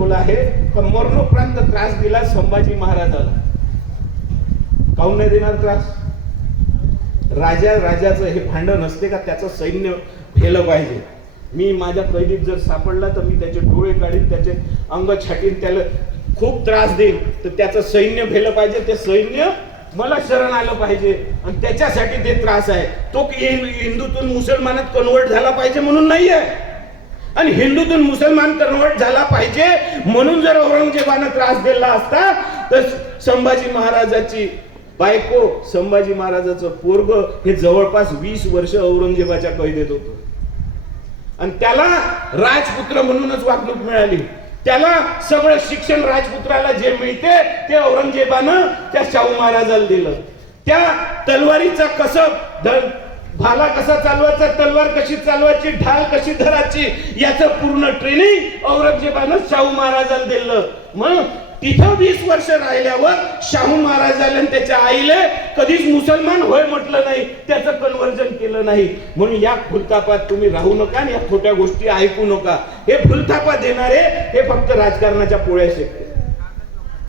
बोला आहे का मरणोपरांत त्रास दिला संभाजी महाराजाला. काऊन नाही देणार त्रास? राजा राजाचं हे भांडण असते का? त्याचं सैन्य केलं पाहिजे. मी माझ्या कैदीत जर सापडला तर मी त्याचे डोळे काढीन त्याचे अंग छाटीन त्याला खूप त्रास देईन. तर त्याचं सैन्य भेलं पाहिजे ते सैन्य मला शरण आलं पाहिजे. आणि त्याच्यासाठी ते त्रास आहे. तो हिंदूतून मुसलमानात कन्वर्ट झाला पाहिजे म्हणून नाही आहे आणि हिंदूतून मुसलमान कन्वर्ट झाला पाहिजे म्हणून जर औरंगजेबानं त्रास दिला असता तर संभाजी महाराजाची बायको संभाजी महाराजाचं पोरग हे जवळपास वीस वर्ष औरंगजेबाच्या कैदेत होतं. आणि त्याला राजपुत्र म्हणूनच वागणूक मिळाली. त्याला सगळं शिक्षण राजपुत्राला जे मिळते ते औरंगजेबानं त्या शाहू महाराजाला दिलं. त्या तलवारीचा कसब ध- भाला कसा चालवायचा तलवार कशी चालवायची ढाल कशी धरायची याचं पूर्ण ट्रेनिंग औरंगजेबानं शाहू महाराजाला दिलं. मग तिथं वीस वर्ष राहिल्यावर शाहू महाराजाला त्याच्या आईले कधीच मुसलमान होय म्हटलं नाही त्याचं कन्वर्जन केलं नाही. म्हणून या फुलतापात तुम्ही राहू नका आणि या खोट्या गोष्टी ऐकू नका. हे फुलतापा देणारे हे फक्त राजकारणाच्या पोळ्या शिकते